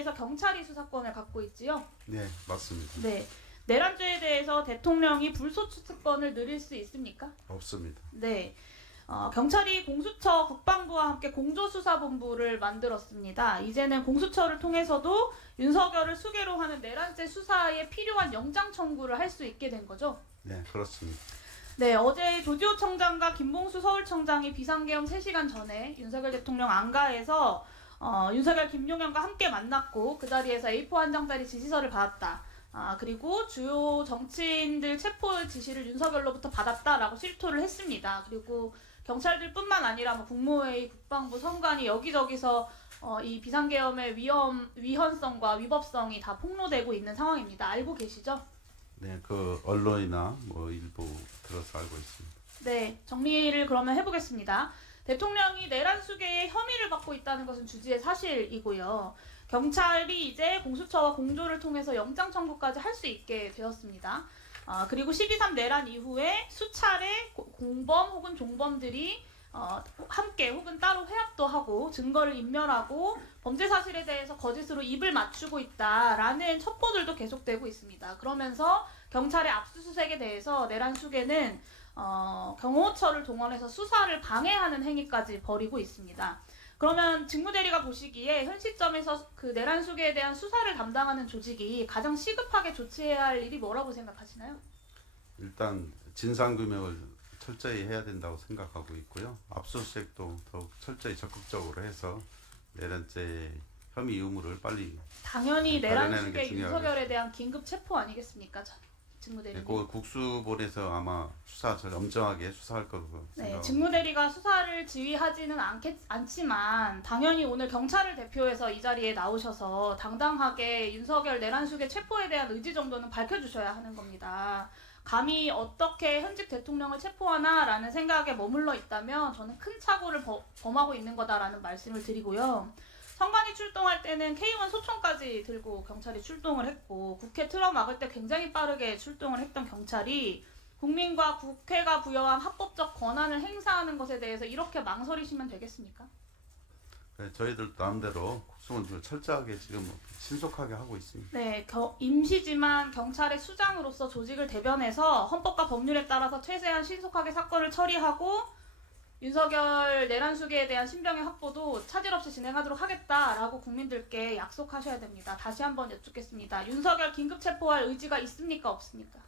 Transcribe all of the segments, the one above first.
대해서 경찰이 수사권을 갖고 있지요? 네, 맞습니다. 네. 내란죄에 대해서 대통령이 불소추 특권을 누릴 수 있습니까? 없습니다. 네. 경찰이 공수처 국방부와 함께 공조수사본부를 만들었습니다. 이제는 공수처를 통해서도 윤석열을 수괴로 하는 내란죄 수사에 필요한 영장 청구를 할 수 있게 된 거죠? 네, 그렇습니다. 네, 어제 조지호 청장과 김봉수 서울청장이 비상계엄 3시간 전에 윤석열 대통령 안가에서 윤석열 김용현과 함께 만났고 그 자리에서 A4 한 장짜리 지시서를 받았다. 그리고 주요 정치인들 체포 지시를 윤석열로부터 받았다라고 실토를 했습니다. 그리고 경찰들뿐만 아니라 뭐 국무회의, 국방부, 선관위 여기저기서 이 비상계엄의 위헌성과 위법성이 다 폭로되고 있는 상황입니다. 알고 계시죠? 네, 그 언론이나 뭐 일부 들어서 알고 있습니다. 네, 정리를 그러면 해보겠습니다. 대통령이 내란 수괴에 혐의를 받고 있다는 것은 주지의 사실이고요. 경찰이 이제 공수처와 공조를 통해서 영장 청구까지 할 수 있게 되었습니다. 그리고 12.3 내란 이후에 수차례 공범 혹은 종범들이 함께 혹은 따로 회합도 하고 증거를 인멸하고 범죄 사실에 대해서 거짓으로 입을 맞추고 있다라는 첩보들도 계속되고 있습니다. 그러면서 경찰의 압수수색에 대해서 내란 수괴는 경호처를 동원해서 수사를 방해하는 행위까지 벌이고 있습니다. 그러면 직무대리가 보시기에 현 시점에서 그 내란 수괴에 대한 수사를 담당하는 조직이 가장 시급하게 조치해야 할 일이 뭐라고 생각하시나요? 일단 진상규명을 철저히 해야 된다고 생각하고 있고요. 압수수색도 더욱 철저히 적극적으로 해서 내란죄 혐의 의무를 빨리 당연히 내란 가려내는 게 수괴 중요하겠죠. 윤석열에 대한 긴급 체포 아니겠습니까? 직무대리님. 그 국수본에서 아마 수사 엄정하게 수사할 거고 네, 생각합니다. 직무대리가 수사를 지휘하지는 않지만 당연히 오늘 경찰을 대표해서 이 자리에 나오셔서 당당하게 윤석열 내란 수괴 체포에 대한 의지 정도는 밝혀주셔야 하는 겁니다. 감히 어떻게 현직 대통령을 체포하나라는 생각에 머물러 있다면 저는 큰 착오를 범하고 있는 거다라는 말씀을 드리고요. 선관위 출동할 때는 K1 소총까지 들고 경찰이 출동을 했고 국회 틀어막을 때 굉장히 빠르게 출동을 했던 경찰이 국민과 국회가 부여한 합법적 권한을 행사하는 것에 대해서 이렇게 망설이시면 되겠습니까? 네, 저희들 나름대로 국수본을 철저하게 지금 신속하게 하고 있습니다. 네, 임시지만 경찰의 수장으로서 조직을 대변해서 헌법과 법률에 따라서 최대한 신속하게 사건을 처리하고 윤석열 내란 수괴에 대한 신병의 확보도 차질 없이 진행하도록 하겠다라고 국민들께 약속하셔야 됩니다. 다시 한번 여쭙겠습니다. 윤석열 긴급 체포할 의지가 있습니까? 없습니까?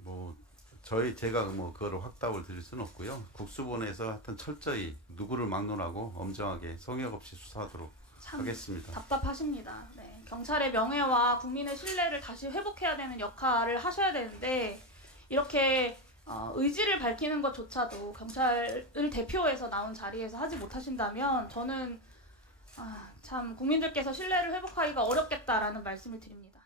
뭐 제가 뭐 그거를 확답을 드릴 수는 없고요. 국수본에서 하여튼 철저히 누구를 막론하고 엄정하게 성역 없이 수사하도록 하겠습니다. 답답하십니다. 네, 경찰의 명예와 국민의 신뢰를 다시 회복해야 되는 역할을 하셔야 되는데 이렇게 의지를 밝히는 것조차도 경찰을 대표해서 나온 자리에서 하지 못하신다면 저는 참 국민들께서 신뢰를 회복하기가 어렵겠다라는 말씀을 드립니다.